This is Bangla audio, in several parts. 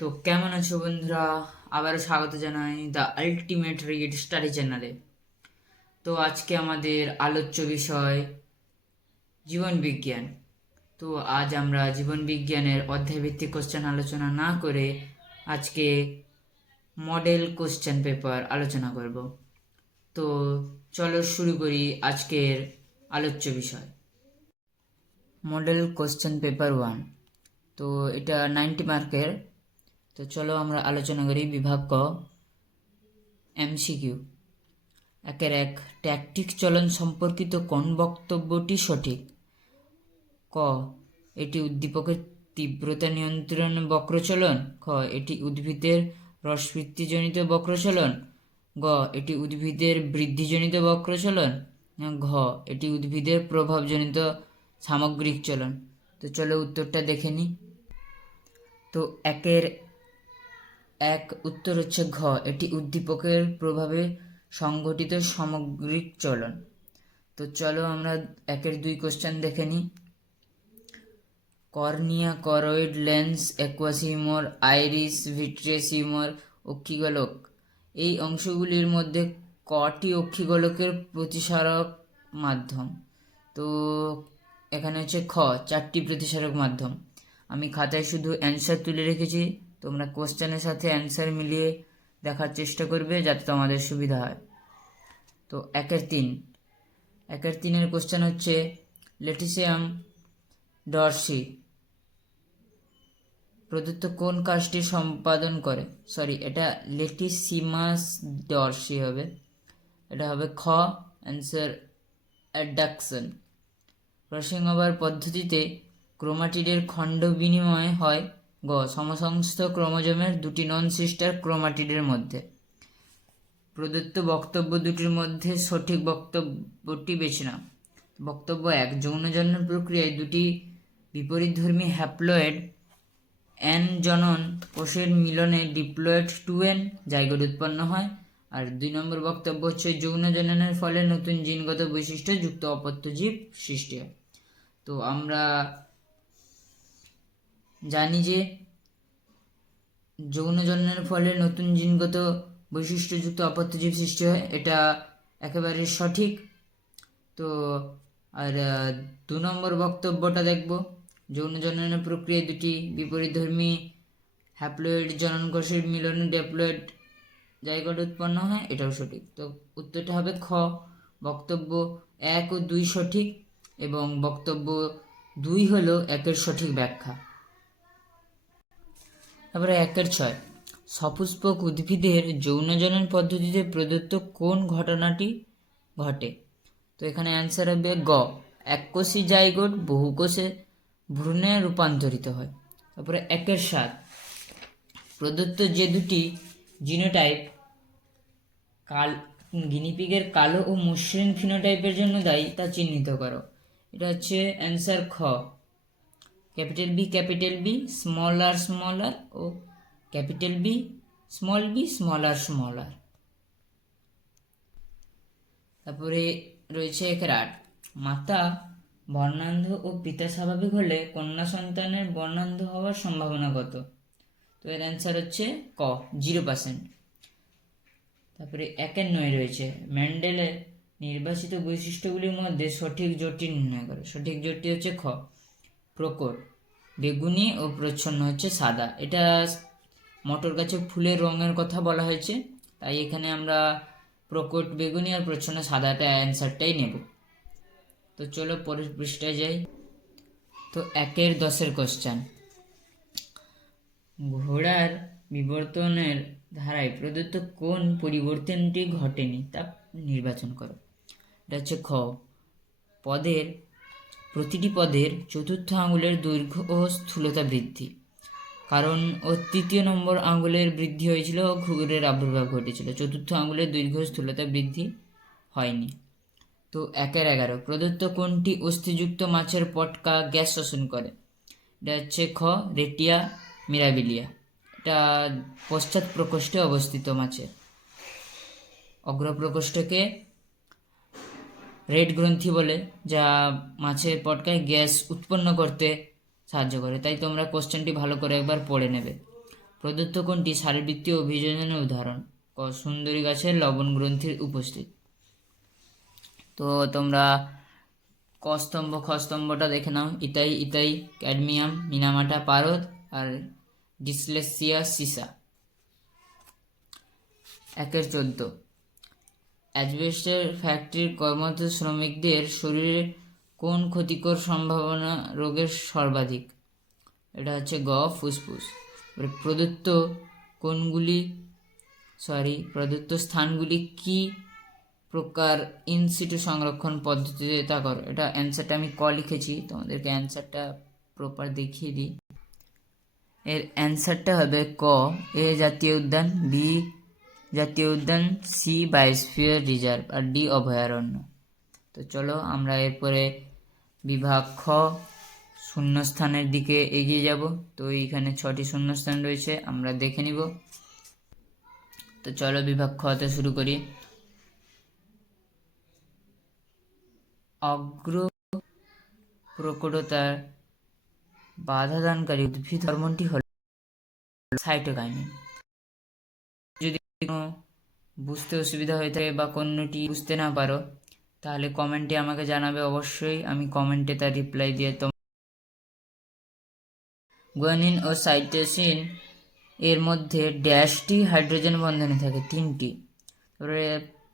তো কেমন আছো বন্ধুরা? আবারও স্বাগত জানাই দ্য আলটিমেট রিড স্টাডি চ্যানেলে। তো আজকে আমাদের আলোচ্য বিষয় জীবন বিজ্ঞান। তো আজ আমরা জীবন বিজ্ঞানের অধ্যায়ভিত্তিক কোশ্চেন আলোচনা না করে আজকে মডেল কোশ্চেন পেপার আলোচনা করব। তো চলো শুরু করি আজকের আলোচ্য বিষয় মডেল কোশ্চেন পেপার 1। তো এটা 90 মার্কের। তো চলো আমরা আলোচনা করি বিভাগ ক এমসিকিউ। 1 ট্যাকটিক চলন সম্পর্কিত কোন বক্তব্যটি সঠিক? ক, এটি উদ্দীপকের তীব্রতা নিয়ন্ত্রণ বক্রচলন। খ, এটি উদ্ভিদের রসবৃদ্ধিজনিত বক্রচলন। গ, এটি উদ্ভিদের বৃদ্ধিজনিত বক্রচলন। ঘ, এটি উদ্ভিদের প্রভাবজনিত সামগ্রিক চলন। তো চলো উত্তরটা দেখে নিই। তো 1 উত্তর হচ্ছে ঘ, এটি উদ্দীপকের প্রভাবে সংঘটিত সামগ্রিক চলন। তো চলো আমরা 2 কোশ্চেন দেখে নিই। Cornea, choroid lens, aqueous humour, iris, vitreous humour, অক্ষিগোলক, এই অংশগুলির মধ্যে কটি অক্ষিগোলকের প্রতিসারক মাধ্যম? তো এখানে হচ্ছে খ, 4টি প্রতিসারক মাধ্যম। আমি খাতায় শুধু অ্যান্সার তুলে রেখেছি, তোমরা কোশ্চেনের সাথে অ্যান্সার মিলিয়ে দেখার চেষ্টা করবে যাতে তোমাদের সুবিধা হয়। তো 3 কোশ্চেন হচ্ছে লেটিসিয়াম ডরসি প্রদত্ত কোন কাজটি সম্পাদন করে? এটা লেটিসিমাস ডরসি হবে। এটা হবে খ, অ্যান্সার অ্যাডাকশন। ক্রসিং ওভার পদ্ধতিতে ক্রোমাটিডের খণ্ড বিনিময় হয়। গ, সমসংস্থ ক্রোমোজোমের 2টি নন সিস্টার ক্রোমাটিডের মধ্যে। প্রদত্ত বক্তব্য দুটির মধ্যে সঠিক বক্তব্যটি বেছে নাও। বক্তব্য 1, যৌনজনন প্রক্রিয়ায় 2টি বিপরীতধর্মী হ্যাপ্লয়েড এন জনন কোষের মিলনে ডিপ্লয়েড 2n জাইগোট উৎপন্ন হয়। আর 2 নম্বর বক্তব্য হচ্ছে যৌন জননের ফলে নতুন জিনগত বৈশিষ্ট্য যুক্ত অপত্য জীব সৃষ্টি হয়। তো আমরা জানি যে যৌন জননের ফলে নতুন জিনগত বৈশিষ্ট্যযুক্ত অপত্য জীব সৃষ্টি হয়, এটা একেবারে সঠিক। তো আর 2 নম্বর বক্তব্যটা দেখব, যৌন জননের প্রক্রিয়ায় 2টি বিপরীতধর্মী হ্যাপ্লয়েড জনন কোষের মিলনে ডিপ্লয়েড জাইগোট উৎপন্ন হয়, এটাও সঠিক। তো উত্তরটা হবে খ, বক্তব্য 1 ও 2 সঠিক এবং বক্তব্য 2 হলো 1-এর সঠিক ব্যাখ্যা। তারপরে 6 সপুষ্পক উদ্ভিদের যৌনজনন পদ্ধতিতে প্রদত্ত কোন ঘটনাটি ঘটে? তো এখানে অ্যান্সার হবে গ, এককোষী জাইগোট বহুকোষে ভ্রূণে রূপান্তরিত হয়। তারপরে 7 প্রদত্ত যে 2টি জিনোটাইপ গিনিপিগের কালো ও মসৃণ ফিনোটাইপের জন্য দায়ী তা চিহ্নিত করো। এটা হচ্ছে অ্যান্সার খ, ক্যাপিটাল বি স্মল আর ও ক্যাপিটাল বি স্মল আর। তারপরে রয়েছে 8 মাতা বর্ণান্ধ ও পিতা স্বাভাবিক হলে কন্যা সন্তানের বর্ণান্ধ হওয়ার সম্ভাবনা কত? তো এর অ্যান্সার হচ্ছে ক, 0%। তারপরে 9 রয়েছে মেন্ডেলের নির্বাচিত বৈশিষ্ট্যগুলির মধ্যে সঠিক জোটটি নির্ণয় করে। সঠিক জোটটি হচ্ছে খ, প্রকট বেগুনি ও প্রচ্ছন্ন হচ্ছে সাদা। এটা মটর গাছে ফুলের রঙের কথা বলা হয়েছে, তাই এখানে আমরা প্রকট বেগুনি আর প্রচ্ছন্ন সাদাটা অ্যান্সারটাই নেব। তো চলো পরের পৃষ্ঠায় যাই। তো 10 কোশ্চেন, ঘোড়ার বিবর্তনের ধারায় প্রদত্ত কোন পরিবর্তনটি ঘটেনি তা নির্বাচন করো। এটা হচ্ছে খ, প্রতিটি পদের চতুর্থ আঙুলের দৈর্ঘ্য ও স্থূলতা বৃদ্ধি, কারণ ও 3য় নম্বর আঙুলের বৃদ্ধি হয়েছিল ও ঘুঘুরের আবির্ভাব ঘটেছিল, চতুর্থ আঙুলের দৈর্ঘ্য স্থূলতা বৃদ্ধি হয়নি। তো 11 প্রদত্ত কোনটি অস্থিযুক্ত মাছের পটকা গ্যাস শোষণ করে? এটা হচ্ছে খ, রেটিয়া মিরাবিলিয়া। এটা পশ্চাৎ প্রকোষ্ঠে অবস্থিত মাছের। অগ্রপ্রকোষ্ঠকে রেড গ্রন্থি বলে, যা মাছের পটকায় গ্যাস উৎপন্ন করতে সাহায্য করে। তাই তোমরা কোশ্চেনটি ভালো করে একবার পড়ে নেবে। প্রদত্ত কোনটি শারীরবৃত্তীয় অভিযোজনের উদাহরণ? ক সুন্দরী গাছের লবণ গ্রন্থির উপস্থিত। তো তোমরা ক স্তম্ভ খ স্তম্ভটা দেখে নাও। ইতাই ইতাই, ক্যাডমিয়াম, মিনামাটা পারদ আর ডিসলেসিয়া সিসা। 1-14 অ্যাজবেস্টের ফ্যাক্টরির কর্মরত শ্রমিকদের শরীরে কোন ক্ষতিকর সম্ভাবনা রোগের সর্বাধিক? এটা হচ্ছে গ ফুসফুস। প্রদত্ত স্থানগুলি কি প্রকার ইনসিটু সংরক্ষণ পদ্ধতিতে তা করো? এটা অ্যান্সারটা আমি ক লিখেছি, তোমাদেরকে অ্যান্সারটা প্রপার দেখিয়ে দিই। এর অ্যান্সারটা হবে ক এ জাতীয় উদ্যান, বি জাতীয় উদ্যান, সি বায়োস্ফিয়ার রিজার্ভ আর ডি অভয়ারণ্য। তো চলো আমরা এরপরে বিভাগ খ শূন্যস্থানের দিকে এগিয়ে যাব। তো এইখানে 6টি শূন্যস্থান রয়েছে, আমরা দেখে নিব। তো চলো বিভাগ খতে শুরু করি। অগ্র প্রকটতার বাধাদানকারী উদ্ভিদ হরমোনটি হল সাইটোকাইনিন। যদি কোনো বুঝতে অসুবিধা হয়ে থাকে বা কোনটি বুঝতে না পারো তাহলে কমেন্টে আমাকে জানাবে, অবশ্যই আমি কমেন্টে তার রিপ্লাই দিয়ে গুয়ানিন ও সাইটোসিন এর মধ্যে ড্যাশটি হাইড্রোজেন বন্ধনে থাকে, 3টি। তারপরে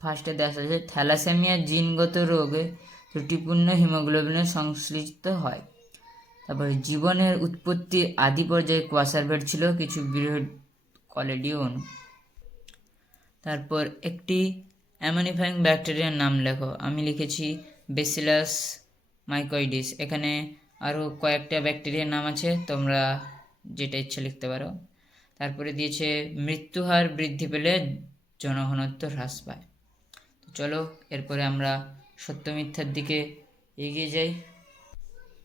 ফার্স্টে দেখা আছে থ্যালাসেমিয়া জিনগত রোগে ত্রুটিপূর্ণ হিমোগ্লোবিনের সংশ্লিষ্ট হয়। তারপরে জীবনের উৎপত্তির আদি পর্যায়ে কোয়াসারভেট ছিল কিছু বৃহৎ কলেডীয় অণু। তারপর একটি অ্যামোনিফাইং ব্যাকটেরিয়ার নাম লেখো। আমি লিখেছি বেসিলাস মাইকয়েডিস। এখানে আরও কয়েকটা ব্যাকটেরিয়ার নাম আছে, তোমরা যেটা ইচ্ছা লিখতে পারো। তারপরে দিয়েছে মৃত্যুহার বৃদ্ধি পেলে জনঘনত্ব হ্রাস পায়। তো চলো এরপরে আমরা সত্য মিথ্যার দিকে এগিয়ে যাই।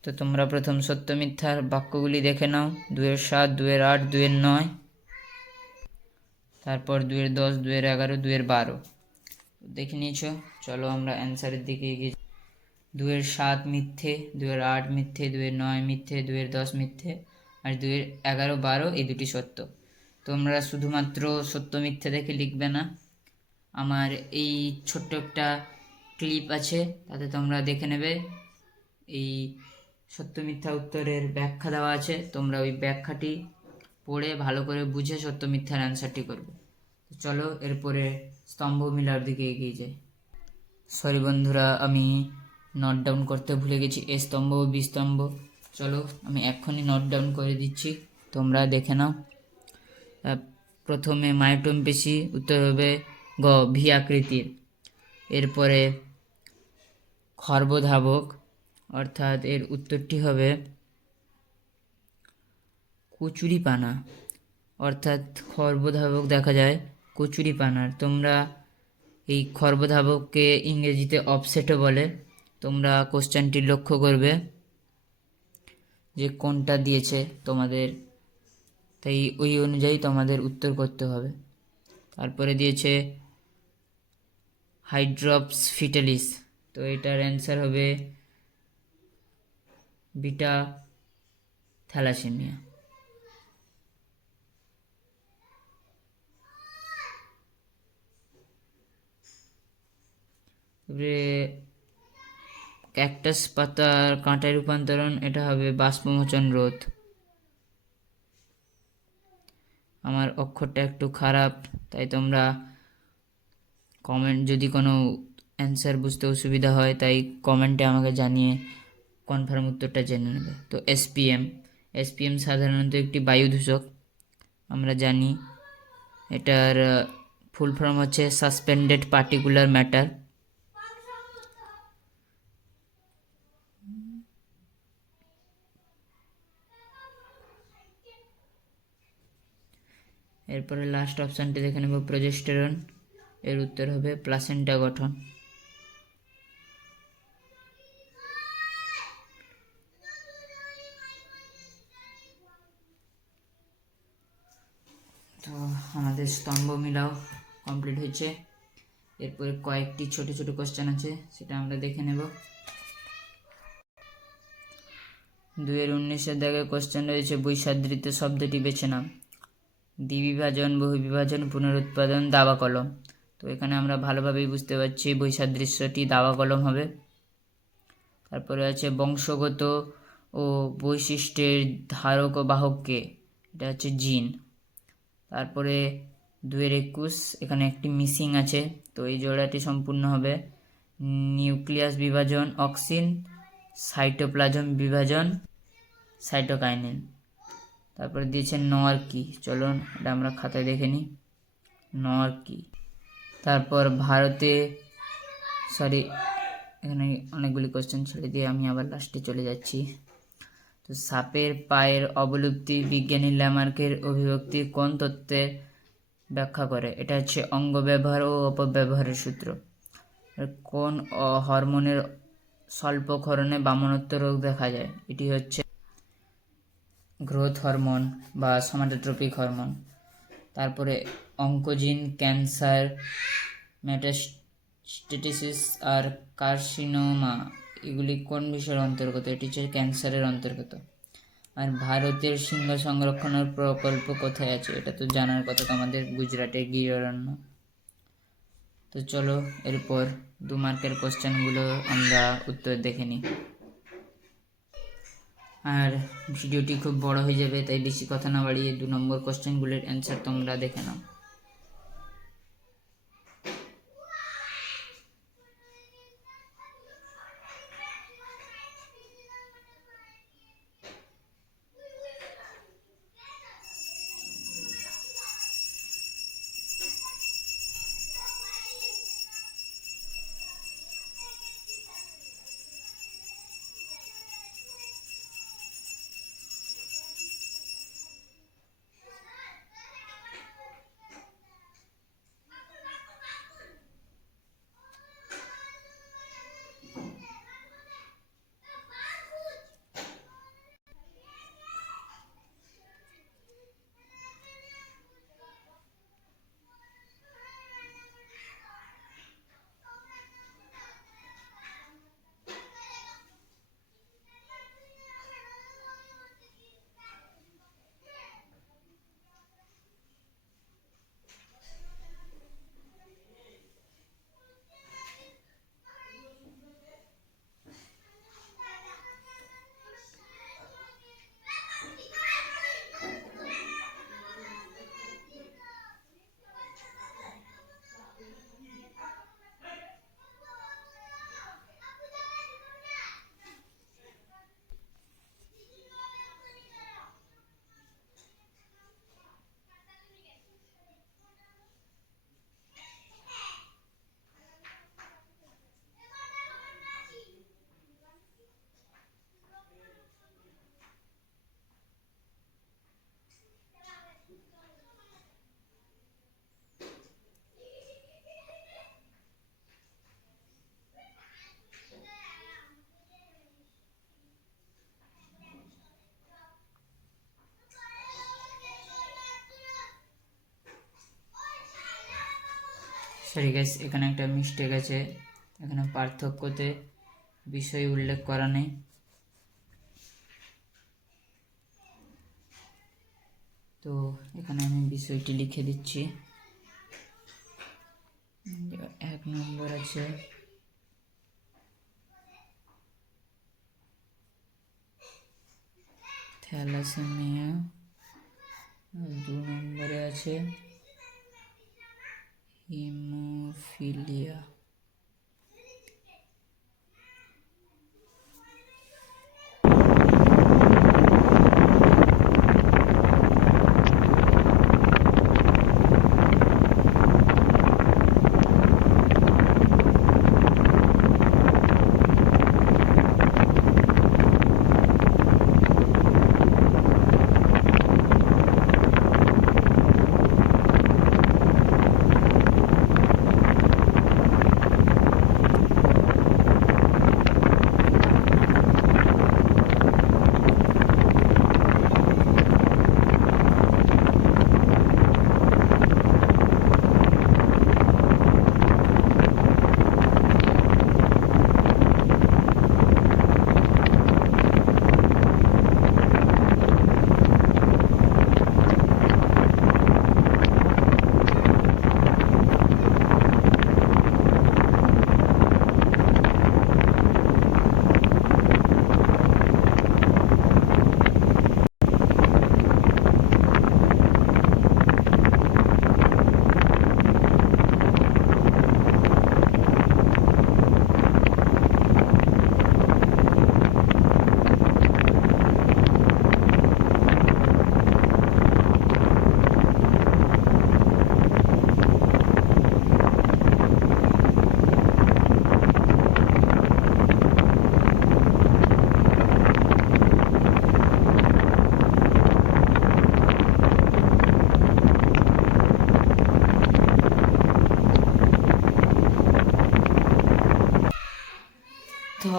তো তোমরা প্রথম সত্য মিথ্যার বাক্যগুলি দেখে নাও। 2-7, 2-8, 2-9, তারপর 2-10, 2-11, 2-12 দেখে নিয়েছো। চলো আমরা অ্যান্সারের দিকে এগিয়ে যাই। 2-7 মিথ্যে, 2-8 মিথ্যে, 2-9 মিথ্যে, 2-10 মিথ্যে আর 2-11, 12 এই দুটি সত্য। তোমরা শুধুমাত্র সত্য মিথ্যে দেখে লিখবে না, আমার এই ছোট্ট একটা ক্লিপ আছে, তাতে তোমরা দেখে নেবে এই সত্য মিথ্যা উত্তরের ব্যাখ্যা দেওয়া আছে। তোমরা ওই ব্যাখ্যাটি পড়ে ভালো করে বুঝে সত্য মিথ্যার অ্যান্সারটি করবে। চলো এরপরে স্তম্ভ মিলার দিকে এগিয়ে যাই। সরি বন্ধুরা, আমি নোট ডাউন করতে ভুলে গেছি এ স্তম্ভ ও বি স্তম্ভ। চলো আমি এক্ষুনি নোট ডাউন করে দিচ্ছি, তোমরা দেখে নাও। প্রথমে মায়োটোম পেশি, উত্তর হবে গ ভি আকৃতির। এরপরে খর্বধাবক, অর্থাৎ এর উত্তরটি হবে কচুরিপানা, অর্থাৎ খর্বধাবক দেখা যায় কচুরিপানার। তোমরা এই খর্বধাবককে ইংরেজিতে অফসেটও বলে। তোমরা কোশ্চেনটি লক্ষ্য করবে যে কোনটা দিয়েছে তোমাদের, তাই ওই অনুযায়ী তোমাদের উত্তর করতে হবে। তারপরে দিয়েছে হাইড্রপস ফিটালিস, তো এটার অ্যান্সার হবে বিটা থ্যালাসেমিয়া। তারপরে ক্যাকটাস পাতার কাঁটায় রূপান্তরণ, এটা হবে বাষ্পমোচন রোধ। আমার অক্ষরটা একটু খারাপ, তাই তোমরা কমেন্ট, যদি কোনো অ্যান্সার বুঝতে অসুবিধা হয় তাই কমেন্টে আমাকে জানিয়ে কনফার্ম উত্তরটা জেনে নেবে। তো এসপিএম সাধারণত একটি বায়ু দূষক, আমরা জানি। এটার ফুল ফর্ম হচ্ছে সাসপেন্ডেড পার্টিকুলার ম্যাটার। এরপরে লাস্ট অপশানটি দেখে নেব, প্রোজেস্টেরন। এর উত্তর হবে প্লাসেন্টা গঠন। তো আমাদের স্তম্ভ মিলাও কমপ্লিট হয়েছে। এরপরে কয়েকটি ছোট ছোট কোশ্চেন আছে, সেটা আমরা দেখে নেব। 2-19 দাগে কোশ্চেন রয়েছে বৈসাদৃত্য শব্দটি বেছে নাও। দ্বিবিভাজন, বহুবিভাজন, পুনরুৎপাদন, দাবা কলম। তো এখানে আমরা ভালোভাবেই বুঝতে পারছি বৈসাদৃশ্যটি দাবা কলম হবে। তারপরে আছে বংশগত ও বৈশিষ্ট্যের ধারক ও বাহককে, এটা হচ্ছে জিন। তারপরে 2-21 এখানে একটি মিসিং আছে, তো এই জোড়াটি সম্পূর্ণ হবে নিউক্লিয়াস বিভাজন অক্সিন, সাইটোপ্লাজম বিভাজন সাইটোকাইনিন। তারপরে দিয়েছে নর কি, চলুন এটা আমরা খাতায় দেখে নিই নর কি। তারপর ভারতে এখানে অনেকগুলি কোশ্চেন ছেড়ে দিয়ে আমি আবার লাস্টে চলে যাচ্ছি। তো সাপের পায়ের অবলুপ্তি বিজ্ঞানী ল্যামার্কের অভিব্যক্তি কোন তত্ত্বের ব্যাখ্যা করে? এটা হচ্ছে অঙ্গ ব্যবহার ও অপব্যবহারের সূত্র। কোন হরমোনের স্বল্প ক্ষরণে বামনত্ব রোগ দেখা যায়? এটি হচ্ছে গ্রোথ হরমোন বা সমাটোট্রপিক হরমোন। তারপরে অঙ্কোজিন, ক্যান্সার, মেটাস্টেটিস আর কার্সিনোমা এগুলি কোন বিষয়ের অন্তর্গত? এটি হচ্ছে ক্যান্সারের অন্তর্গত। আর ভারতের সিংহ সংরক্ষণের প্রকল্প কোথায় আছে? এটা তো জানার কথা আমাদের, গুজরাটের গির অরণ্য। তো চলো এরপর 2 মার্কের কোশ্চেনগুলো আমরা উত্তর দেখে নিই। আর ভিডিওটি খুব বড় হয়ে যাবে, তাই বেশি কথা না বাড়িয়ে 2 নম্বর কোশ্চেনগুলোর অ্যান্সার তোমরা দেখে নাও। সরি গাইস, এখানে একটা মিস্টেক আছে, এখানে পার্থক্যতে বিষয় উল্লেখ করা নেই। তো এখানে আমি বিষয়টি লিখে দিচ্ছি। 1 নম্বর আছে থ্যালাসেমিয়া, 2 নম্বরে আছে হিমোফিলিয়া।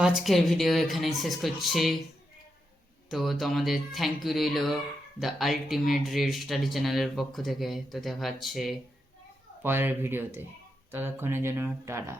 আজকের ভিডিও এখানেই শেষ করছি। তো তোমাদের থ্যাংক ইউ রইল দ্য আলটিমেট রিড স্টাডি চ্যানেলের পক্ষ থেকে। তো দেখা হচ্ছে পরের ভিডিওতে, ততক্ষণের জন্য টাটা।